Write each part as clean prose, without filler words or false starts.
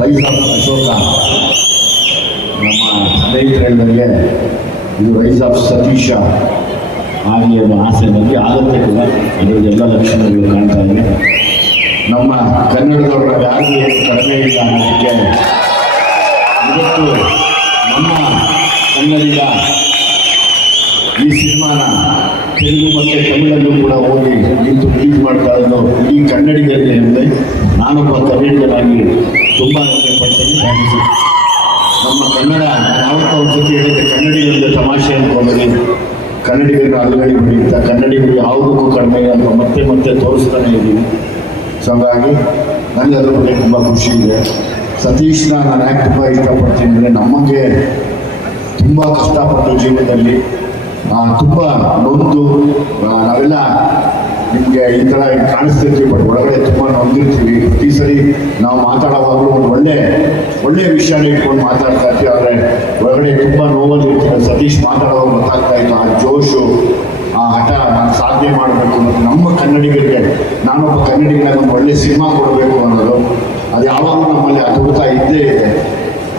Rice of Ashoka ನಮ್ಮ ಸ್ನೇಹಿತರೆಲ್ಲರಿಗೆ ಇದು rise of Satish ಆಗಲಿ ಅನ್ನೋ ಆಸೆ ಬಗ್ಗೆ ಆಗುತ್ತೆ ಕೂಡ. ಅದರಲ್ಲಿ ಎಲ್ಲ ಲಕ್ಷಣಗಳು ಕಾಣ್ತಾ ಇದೆ. ನಮ್ಮ ಕನ್ನಡದವರ ಯಾರಿಗೆ ಕಡಿಮೆ ಇಲ್ಲ ಅನ್ನೋದಕ್ಕೆ ಇವತ್ತು ನಮ್ಮ ಕನ್ನಡಿಗ ಈ ಸಿನಿಮಾನ ತೆಲುಗು ಮತ್ತು ತಮಿಳಲ್ಲೂ ಕೂಡ ಹೋಗಿ ನಿಂತು ರಿಲೀಸ್ ಮಾಡ್ತಾ ಇದ್ದು ಇಡೀ ಕನ್ನಡಿಗರಿಗೆ ಅಂದರೆ ನಾನೊಬ್ಬ ಕನ್ನಡಿಗನಾಗಿ ತುಂಬ ಹೆಮ್ಮೆ ಪಡ್ತೀನಿ. ನಮ್ಮ ಕನ್ನಡ ಯಾವತ್ತೂ ಒಂದು ಜೊತೆ ಹೇಳಿದೆ, ಕನ್ನಡಿಗರಿಗೆ ತಮಾಷೆ ಅಂದ್ಕೊಂಡ್ರೆ ಕನ್ನಡಿಗರಿಗೆ ಅಲ್ಲಗಡಿ ಬಿಡುತ್ತಾ ಕನ್ನಡಿಗರಿಗೆ ಯಾವುದಕ್ಕೂ ಕಡಿಮೆ ಅಂತ ಮತ್ತೆ ಮತ್ತೆ ತೋರಿಸ್ತಾನೆ ಇದ್ದೀವಿ. ಸೊ ಹಾಗಾಗಿ ನನಗೆ ಅದ್ರ ಬಗ್ಗೆ ತುಂಬ ಖುಷಿ ಇದೆ. ಸತೀಶ್ನ ನಾನು ಯಾಕೆ ತುಂಬ ಇಷ್ಟಪಡ್ತೀನಿ ಅಂದರೆ ನಮಗೆ ತುಂಬ ಕಷ್ಟಪಟ್ಟು ಜೀವನದಲ್ಲಿ ತುಂಬ ನೊಂದು ನಾವೆಲ್ಲ ನಿಮಗೆ ಈ ಥರ ಕಾಣಿಸ್ತಿರ್ತೀವಿ, ಬಟ್ ಒಳಗಡೆ ತುಂಬ ನೊಂದಿರ್ತೀವಿ. ಪ್ರತಿ ಸರಿ ನಾವು ಮಾತಾಡೋವಾಗಲೂ ಒಂದು ಒಳ್ಳೆಯ ವಿಷಯನ ಇಟ್ಕೊಂಡು ಮಾತಾಡ್ತಾ ಇರ್ತೀವಿ, ಆದರೆ ಒಳಗಡೆ ತುಂಬ ನೋವಲ್ಲಿ ಇರ್ತೀವಿ. ಸತೀಶ್ ಮಾತಾಡೋವಾಗ ಗೊತ್ತಾಗ್ತಾ ಇತ್ತು ಆ ಜೋಶು, ಆ ಹಠ, ನಾನು ಸಾಧನೆ ಮಾಡಬೇಕು ಮತ್ತು ನಮ್ಮ ಕನ್ನಡಿಗರಿಗೆ ನಾನೊಬ್ಬ ಕನ್ನಡಿಗನಾಗ ಒಂದು ಒಳ್ಳೆಯ ಸಿನಿಮಾ ಕೊಡಬೇಕು ಅನ್ನೋದು ಅದು ಯಾವಾಗಲೂ ನಮ್ಮಲ್ಲಿ ಅದ್ಭುತ ಇದ್ದೇ ಇದೆ.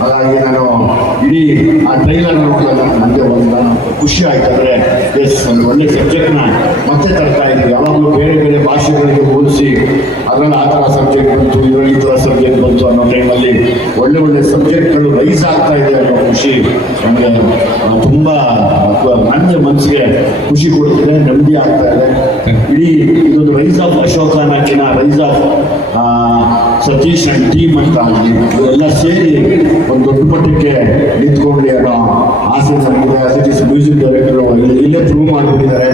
ಹಾಗಾಗಿ ನಾನು ಇಡೀ ಆ ಟ್ರೈಲರ್ ನೋಡಿದಾಗ ನನಗೆ ಒಂದು ಖುಷಿ ಆಯ್ತು. ಅಂದರೆ ಎಸ್, ಒಂದು ಒಳ್ಳೆ ಸಬ್ಜೆಕ್ಟ್ನ ಮತ್ತೆ ತರ್ತಾ ಇದ್ವಿ. ಯಾವಾಗಲೂ ಬೇರೆ ಬೇರೆ ಭಾಷೆಗಳಿಗೆ ಹೋಲಿಸಿ ಅದರಲ್ಲಿ ಆ ಥರ ಸಬ್ಜೆಕ್ಟ್ ಬಂತು, ಇದರಲ್ಲಿ ಈ ಥರ ಸಬ್ಜೆಕ್ಟ್ ಬಂತು ಅನ್ನೋ ಟೈಮಲ್ಲಿ ಒಳ್ಳೆ ಸಬ್ಜೆಕ್ಟ್ಗಳು ರೈಸ್ ಆಗ್ತಾ ಇದೆ ಅನ್ನೋ ಖುಷಿ ನಮಗೆ ತುಂಬ ನನ್ನ ಮನಸ್ಸಿಗೆ ಖುಷಿ ಕೊಡ್ತಿದೆ, ನೆಮ್ಮದಿ ಆಗ್ತಾ ಇದೆ. ಇಡೀ ಇದೊಂದು ರೈಸ್ ಆಫ್ ಅಶೋಕ ಅನ್ನೋಕ್ಕಿಂತ rise of Satish and team ಅಂತ ಆಗಲಿ ಇವರೆಲ್ಲ ಸೇರಿ ಒಂದು ದೊಡ್ಡ ಮಟ್ಟಕ್ಕೆ ನಿಂತ್ಕೊಂಡು ಅನ್ನೋ ಆಸೆ ನನಗಿದೆ. ಸತೀಶ್ ಮ್ಯೂಸಿಕ್ ಡೈರೆಕ್ಟರ್ ಇಲ್ಲೇ ಪ್ರೂವ್ ಮಾಡಿಬಿಟ್ಟಿದ್ದಾರೆ.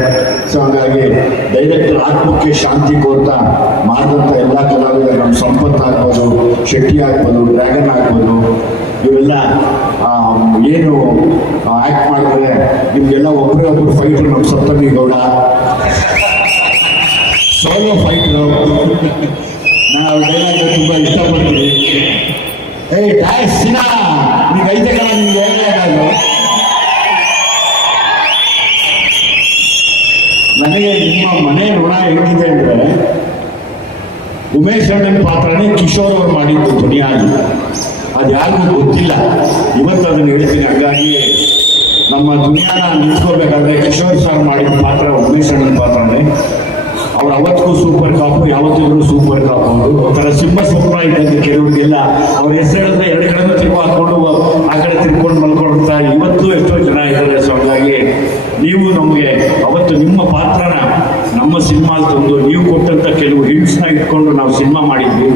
ಸೊ ಹಾಗಾಗಿ ಡೈರೆಕ್ಟರ್ ಆತ್ಮಕ್ಕೆ ಶಾಂತಿ ಕೋರ್ತಾ ಮಾಡಿದಂಥ ಎಲ್ಲ ಕಲಾವಿದರು ನಮ್ಮ ಸಂಪತ್ ಆಗ್ಬೋದು, ಶೆಟ್ಟಿ ಆಗ್ಬೋದು, ಡ್ರ್ಯಾಗನ್ ಆಗ್ಬೋದು, ಇವೆಲ್ಲ ಏನು ಆ್ಯಕ್ಟ್ ಮಾಡಿದ್ರೆ ನಿಮಗೆಲ್ಲ ಒಬ್ಬರು ಫೈಟ್ರು. ನಮ್ಮ ಸಪ್ತಮಿ ಗೌಡ ಸೋಲೋ ಫೈಟ್ರು, ನಾವು ಡೈಲಾಗ್ ತುಂಬ ಇಷ್ಟಪಡ್ತೀವಿ. ಡ್ಯಾಶ್ ಸಿನಾ ನಿಮ್ಗೆ ಐತೆ ಕಣ, ನಿಮ್ಗೆ ಹೇಳೋದು ನನಗೆ ನಿಮ್ಮ ಮನೆ ಋಣ ಹೆಂಗಿದೆ ಅಂದರೆ ಉಮೇಶ್ ಅಣ್ಣನ ಪಾತ್ರನೇ ಕಿಶೋರ್ ಅವರು ಮಾಡಿದ್ದು ದುನಿಯಾಗಿ, ಅದು ಯಾರಿಗೂ ಗೊತ್ತಿಲ್ಲ. ಇವತ್ತು ಅದನ್ನು ಹೇಳ್ತೀನಿ. ಹಾಗಾಗಿ ನಮ್ಮ ದುನಿಯಾನ ನಿಂತ್ಕೋಬೇಕಾದ್ರೆ ಕಿಶೋರ್ ಸರ್ ಮಾಡಿದ ಪಾತ್ರ ಉಮೇಶ್ ಅಣ್ಣನ ಪಾತ್ರನೇ. ಅವ್ರು ಅವತ್ತಿಗೂ ಸೂಪರ್ ಕಾಪು, ಯಾವತ್ತಿಗೂ ಸೂಪರ್ ಕಾಪು. ಅವರು ಒಂಥರ ಸಿಂಹ ಸ್ವಪ್ನ ಇದ್ದಂಗೆ ಕೆಲವರಿಗೆಲ್ಲ ಅವ್ರ ಹೆಸರು ಹೇಳಿದ್ರೆ ಎರಡು ಕಡೆನೂ ತಿರುಗಿ ಹಾಕೊಂಡು ಆ ಕಡೆ ತಿರ್ಕೊಂಡು ಮಲ್ಕೊಳ್ತಾ ಇವತ್ತು ಎಷ್ಟೋ ಜನ ಇದ್ದಾರೆ. ಸೊ ಹಾಗಾಗಿ ನೀವು ನಮಗೆ ಅವತ್ತು ನಿಮ್ಮ ಪಾತ್ರನ ನಮ್ಮ ಸಿನಿಮಾಲ್ ತಂದು ನೀವು ಕೊಟ್ಟಂಥ ಕೆಲವು ಹಿಂಟ್ಸ್ನ ಇಟ್ಕೊಂಡು ನಾವು ಸಿನಿಮಾ ಮಾಡಿದ್ವಿ.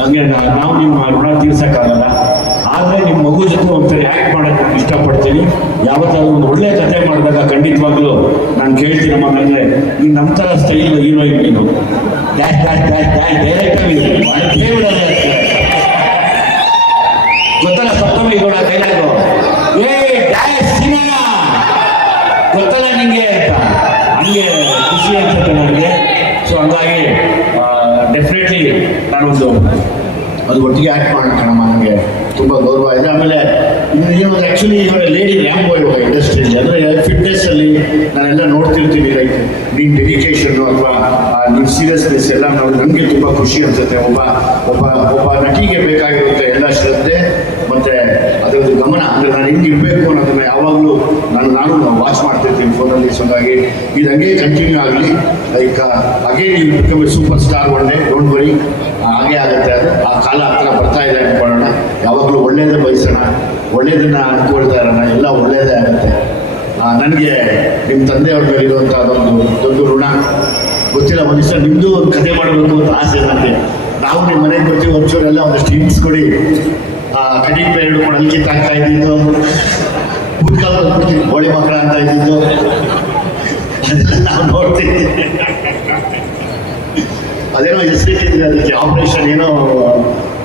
ಹಂಗೆ ನಾವು ನಿಮ್ಮ ಋಣ ತೀರ್ಸೋಕ್ಕಾಗಲ್ಲ. ಆದರೆ ನಿಮ್ಮ ಮಗು ಜೊತೆ ಒಂದ್ಸರಿ ಆ್ಯಕ್ಟ್ ಮಾಡೋಕ್ಕೆ ನಾನು ಇಷ್ಟಪಡ್ತೀನಿ. ಯಾವತ್ತಾದ್ರೂ ಒಂದು ಒಳ್ಳೆಯ ಕಥೆ ಮಾಡಿದಾಗ ಖಂಡಿತವಾಗ್ಲೂ ನಾನು ಕೇಳ್ತೀನಿ ಮಗಂದ್ರೆ, ಈ ನಮ್ಮ ಥರ ಸ್ಟೈಲ್ ಹೀರೋಯಿನ್ ನೀನು ಡ್ಯಾಶ್ ಡ್ಯಾಶ್ ಡ್ಯಾಶ್ ಡ್ಯಾಶ್ ಡೈರೆಕ್ಟಾಗಿ ಗೊತ್ತಲ್ಲ ಸಪ್ತಮಿ ಗೌಡ ಡೈಲಾಗು, ಡ್ಯಾಶ್ ಸಿನಿಮಾ ಗೊತ್ತಲ್ಲ ನಿಂಗೆ ಅಂತ. ಹಂಗೆ ಖುಷಿ ಅನ್ಸುತ್ತೆ ನನಗೆ. ಸೊ ಹಂಗಾಗಿ ಡೆಫಿನೆಟ್ಲಿ ನಾನೊಂದು ಅದು ಒಟ್ಟಿಗೆ ಆ್ಯಕ್ಟ್ ಮಾಡೋಣ ನನಗೆ ತುಂಬ ಗೌರವ ಇದೆ. ಆಮೇಲೆ ಇನ್ನೊಂದು ಆ್ಯಕ್ಚುಲಿ ಇವಾಗ ಲೇಡಿ ರ್ಯಾಂಬೋ ಇವಾಗ ಇಂಡಸ್ಟ್ರಿಯಲ್ಲಿ ಅಂದರೆ ಫಿಟ್ನೆಸ್ಸಲ್ಲಿ ನಾನೆಲ್ಲ ನೋಡ್ತಿರ್ತೀನಿ. ಲೈಕ್ ನಿಮ್ಮ ಡೆಡಿಕೇಶನ್ನು ಅಥವಾ ನಿಮ್ಮ ಸೀರಿಯಸ್ನೆಸ್ ಎಲ್ಲ ನೋಡಿ ನನಗೆ ತುಂಬ ಖುಷಿ ಅನಿಸುತ್ತೆ. ಒಬ್ಬ ನಟಿಗೆ ಬೇಕಾಗಿರುತ್ತೆ ಎಲ್ಲ ಶ್ರದ್ಧೆ ಮತ್ತು ಅದರದ್ದು ಗಮನ. ಅಂದರೆ ನಾನು ಹಿಂಗೆ ಇರಬೇಕು ಅನ್ನೋದನ್ನು ಯಾವಾಗಲೂ ನಾನು ವಾಚ್ ಮಾಡ್ತಿರ್ತೀನಿ ಫೋನಲ್ಲಿ. ಸೊ ಹಾಗಾಗಿ ಇದು ಹಂಗೆ ಕಂಟಿನ್ಯೂ ಆಗಲಿ. ಲೈಕ್ ಹಾಗೆ ನೀವು become A super star one day, don't worry, ಹಾಗೆ ಆಗುತ್ತೆ. ಅದು ಆ ಕಾಲ ಹತ್ರ ಬರ್ತಾ ಇದೆ ಅಂದ್ಕೊಳ್ಳೋಣ. ಯಾವಾಗಲೂ ಒಳ್ಳೇದೇ ಬಯಸೋಣ, ಒಳ್ಳೇದನ್ನ ಅಂದ್ಕೊಳ್ತಾ ಇರೋಣ, ಎಲ್ಲ ಒಳ್ಳೇದೇ ಆಗುತ್ತೆ. ನನಗೆ ನಿಮ್ಮ ತಂದೆಯವ್ರ ಮೇಲೆ ಇರುವಂಥ ಅದೊಂದು ದೊಡ್ಡ ಋಣ. ಗೊತ್ತಿಲ್ಲ, ಒಂದು ದಿವಸ ನಿಮ್ಮದು ಒಂದು ಕಥೆ ಮಾಡಬೇಕು ಅಂತ ಆಸೆ ನನಗೆ. ನಾವು ನಿಮ್ಮ ಮನೆಗೆ ಬರ್ತೀವಿ, ಒಂಚೂರೆಲ್ಲ ಒಂದಷ್ಟು ಹಿಂಟ್ಸ್ ಕೊಡಿ. ಕಟಿಂಗ್ ಪೇರ್ ಹಿಡ್ಕೊಂಡು ಅಲ್ಲಿ ಕಿತ್ತಾಗ್ತಾ ಇದ್ದಿದ್ದು, ಬುಟ್ಕಾಲ ಹೋಳಿ ಮಕ್ಕಳ ಅಂತ ಇದ್ದಿದ್ದು ಅದೆಲ್ಲ ನಾವು ನೋಡ್ತೀವಿ. ಅದೇನೋ ಹೆಸರಿಟ್ಟಿದ್ರೆ ಅದಕ್ಕೆ ಆಪರೇಷನ್ ಏನೋ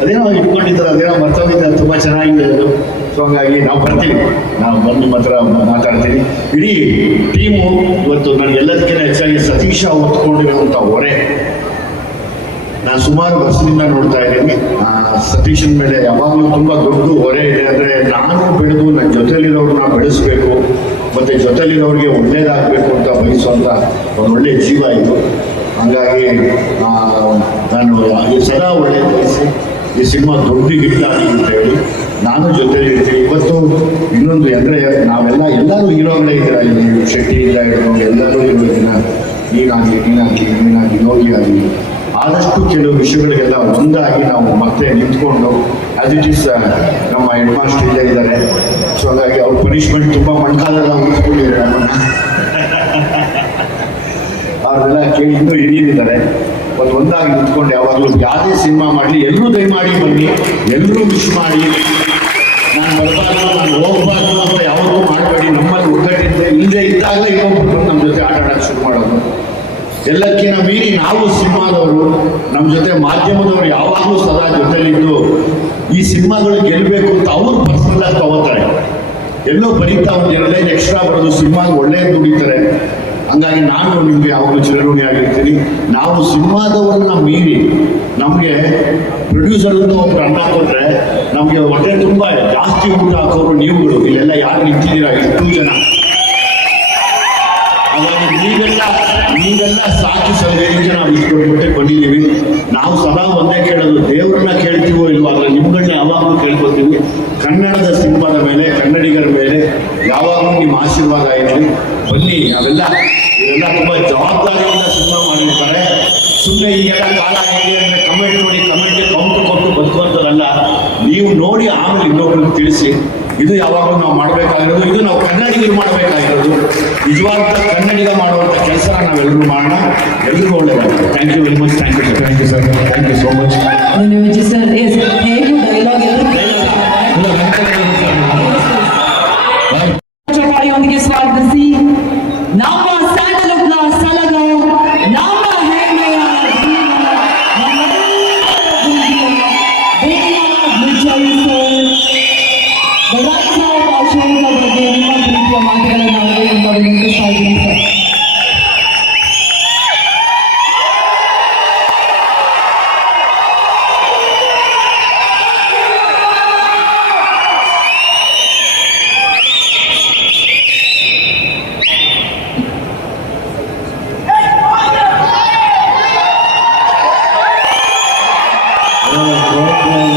ಅದೇನೋ ಇಟ್ಕೊಂಡಿದ್ದಾರೆ, ಅದೇನೋ ಮರ್ತೋಗಿದ್ದಾರೆ. ತುಂಬ ಚೆನ್ನಾಗಿದೆ ಅದು. ಸೊ ಹಂಗಾಗಿ ನಾವು ಬರ್ತೀವಿ, ನಾವು ಬಂದು ನಿಮ್ಮ ಹತ್ರ ಮಾತಾಡ್ತೀವಿ. ಇಡೀ ಟೀಮು ಇವತ್ತು ನನಗೆಲ್ಲದಕ್ಕಿಂತ ಹೆಚ್ಚಾಗಿ ಸತೀಶ ಹೊತ್ಕೊಂಡಿರುವಂಥ ಹೊರೆ ನಾನು ಸುಮಾರು ವರ್ಷದಿಂದ ನೋಡ್ತಾ ಇದ್ದೀನಿ. ಸತೀಶನ ಮೇಲೆ ಯಾವಾಗಲೂ ತುಂಬ ದೊಡ್ಡ ಹೊರೆ ಇದೆ. ಅಂದರೆ ನಾನು ಬೆಳೆದು ನನ್ನ ಜೊತೆಲಿರೋರನ್ನ ಬೆಳೆಸಬೇಕು ಮತ್ತು ಜೊತೆಲಿರೋರಿಗೆ ಒಳ್ಳೇದಾಗಬೇಕು ಅಂತ ಬಯಸುವಂಥ ಒಂದು ಒಳ್ಳೆಯ ಜೀವ ಇದು. ಹಾಗಾಗಿ ನಾನು ಸದಾ ಒಳ್ಳೆಯ ಬಯಸಿ ಈ ಸಿನಿಮಾ ದೊಡ್ಡ ಹಿಟ್ ಆಗಲಿ ಅಂತ ಹೇಳಿ ನಾನು ಜೊತೆಲಿ ಇರ್ತೀನಿ. ಇವತ್ತು ಇನ್ನೊಂದು ಅಂದರೆ ನಾವೆಲ್ಲ ಎಲ್ಲರೂ ಹೀರೋಗಳೇ ಇದ್ದೀರ, ಇಲ್ಲಿ ಶೆಟ್ಟಿ ಇಲ್ಲ ಹಿಡಿದು ಎಲ್ಲರೂ ಹೀರೋಗಿನ, ನೀನಾಗಿ ಯೋಗಿ ಆಗಲಿ, ಆದಷ್ಟು ಕೆಲವು ವಿಷಯಗಳಿಗೆಲ್ಲ ಒಂದಾಗಿ ನಾವು ಮತ್ತೆ ನಿಂತ್ಕೊಂಡು ಆಸ್ ಇಟ್ ಈಸ್ ನಮ್ಮ ಹೆಡ್ ಮಾಸ್ಟರ್ ಇಲ್ಲೇ ಇದ್ದಾರೆ. ಸೊ ಹಾಗಾಗಿ ಅವ್ರ ಪನಿಷ್ಮೆಂಟ್ ತುಂಬ ಮಣ್ಕಾಲೆಲ್ಲ ಉಳಿಸ್ಕೊಂಡಿದ್ದಾರೆ ನಮ್ಮನ್ನು. ಅವ್ರನ್ನೆಲ್ಲ ಕೇಳಿ ಇನ್ನೂ ಹಿರಿಯರಿದ್ದಾರೆ. ಒಂದಾಗಿ ನಿಂತ್ಕೊಂಡು ಯಾವಾಗಲೂ ಯಾವುದೇ ಸಿನಿಮಾ ಮಾಡಲಿ ಎಲ್ಲರೂ ದಯಮಾಡಿ ಬನ್ನಿ, ಎಲ್ಲರೂ ವಿಶ್ ಮಾಡಿ. ನಾನು ಬರಬಾರ್ದು, ನಾನು ಹೋಗ್ಬಾರ್ದು ಅಂತ ಯಾವಾಗೂ ಮಾಡಬೇಡಿ. ನಮ್ಮಲ್ಲಿ ಒಗ್ಗಟ್ಟಿಂದ ಇಲ್ಲದೆ ಇದ್ದಾಗಲೇ ಇನ್ನೊಬ್ಬರು ನಮ್ಮ ಜೊತೆ ಆಟ ಆಡೋಕ್ಕೆ ಶುರು ಮಾಡೋದು. ಎಲ್ಲಕ್ಕಿಂತ ಮೀರಿ ನಾವು ಸಿನಿಮಾದವರು, ನಮ್ಮ ಜೊತೆ ಮಾಧ್ಯಮದವರು ಯಾವಾಗಲೂ ಸದಾ ಜೊತೆಲಿದ್ದು ಈ ಸಿನಿಮಾಗಳು ಗೆಲ್ಲಬೇಕು ಅಂತ ಅವರು ಪರ್ಸನಲ್ ಆಗಿ ತಗೋತಾರೆ. ಎಲ್ಲೋ ಬರೀತಾ ಒಂದು 2 ಲೈನ್ ಎಕ್ಸ್ಟ್ರಾ ಬರೋದು ಸಿನಿಮಾಗೆ ಒಳ್ಳೆಯದು ದುಡಿತಾರೆ. ಹಂಗಾಗಿ ನಾನು ನಿಮಗೆ ಯಾವಾಗಲೂ ಚಿರಋಣಿಯಾಗಿರ್ತೀನಿ. ನಾವು ಸಿನಿಮಾದವ್ರನ್ನ ಮೀರಿ ನಮಗೆ ಪ್ರೊಡ್ಯೂಸರ್ ಅಂತ ಒಬ್ರು ಅನ್ನ ಕೊಟ್ಟರೆ ನಮಗೆ ಹೊಟ್ಟೆ ತುಂಬ ಜಾಸ್ತಿ ಊಟ ಹಾಕೋರು ನೀವುಗಳು ಇಲ್ಲೆಲ್ಲ ಯಾರು ನಿಂತಿದ್ದೀರಾ, ಎಷ್ಟು ಜನ. ಅವಾಗ ನೀವೆಲ್ಲ ಸಾಕಿ ಸಲಹೆಗೆ ನಾವು ಇಟ್ಕೊಂಡ್ಬಿಟ್ಟೆ ಬಂದಿದ್ದೀವಿ. ನಾವು ಸದಾ ಒಂದೇ ಕೇಳೋದು, ದೇವ್ರನ್ನ ಕೇಳ್ತೀವೋ ಇಲ್ವಾ, ಆದರೆ ನಿಮ್ಗಳನ್ನ ಯಾವಾಗಲೂ ಕೇಳ್ಕೊತೀವಿ. ಕನ್ನಡದ ಸಿನಿಮಾದ ಮೇಲೆ, ಕನ್ನಡಿಗರ ಮೇಲೆ ಯಾವಾಗಲೂ ನಿಮ್ಮ ಆಶೀರ್ವಾದ ಇರಲಿ. ಬನ್ನಿ, ಇವೆಲ್ಲ ತುಂಬ ಜವಾಬ್ದಾರಿಯಿಂದ ಸಿನಿಮಾ ಮಾಡಿರ್ತಾರೆ. ಸುಮ್ಮನೆ ಈಗೆಲ್ಲ ಕಾಲ ಹೇಗೆ ಅಂದರೆ ಕಮೆಂಟ್ಗೆ ಕೌಂಟು ಕೊಟ್ಟು ಬದುಕುವಂಥದ್ದಲ್ಲ. ನೀವು ನೋಡಿ ಆಮೇಲೆ ಇನ್ನೊಬ್ರಿಗೆ ತಿಳಿಸಿ. ಇದು ಯಾವಾಗಲೂ ನಾವು ಮಾಡಬೇಕಾಗಿರೋದು, ಇದು ನಾವು ಕನ್ನಡಿಗರು ಮಾಡಬೇಕಾಗಿರೋದು. ನಿಜವಾದ ಕನ್ನಡಿಗ ಮಾಡುವಂಥ ಕೆಲಸನ ನಾವೆಲ್ಲರೂ ಮಾಡೋಣ. ಎಲ್ರಿಗೂ ಒಳ್ಳೆಯದಾಗುತ್ತೆ. Thank you very much. Thank you sir. Thank you sir. Thank you so much. ಚಪಾಳಿಯೊಂದಿಗೆ ಸ್ವಾಗತಿಸಿ ನಮ್ಮ ಸ್ಯಾಂಡಲ್ವುಡ್ನ ಸಲಗ, ನಮ್ಮ ಹೆಮ್ಮೆಯ ಬಗ್ಗೆ ನಿಮ್ಮ ಪ್ರೀತಿಯ ಮಾತುಗಳನ್ನು ಅವರಿಗೆ ವಿನಂತಿಸ್ತಾ ಇದ್ದೀನಿ ಸರ್. Oh,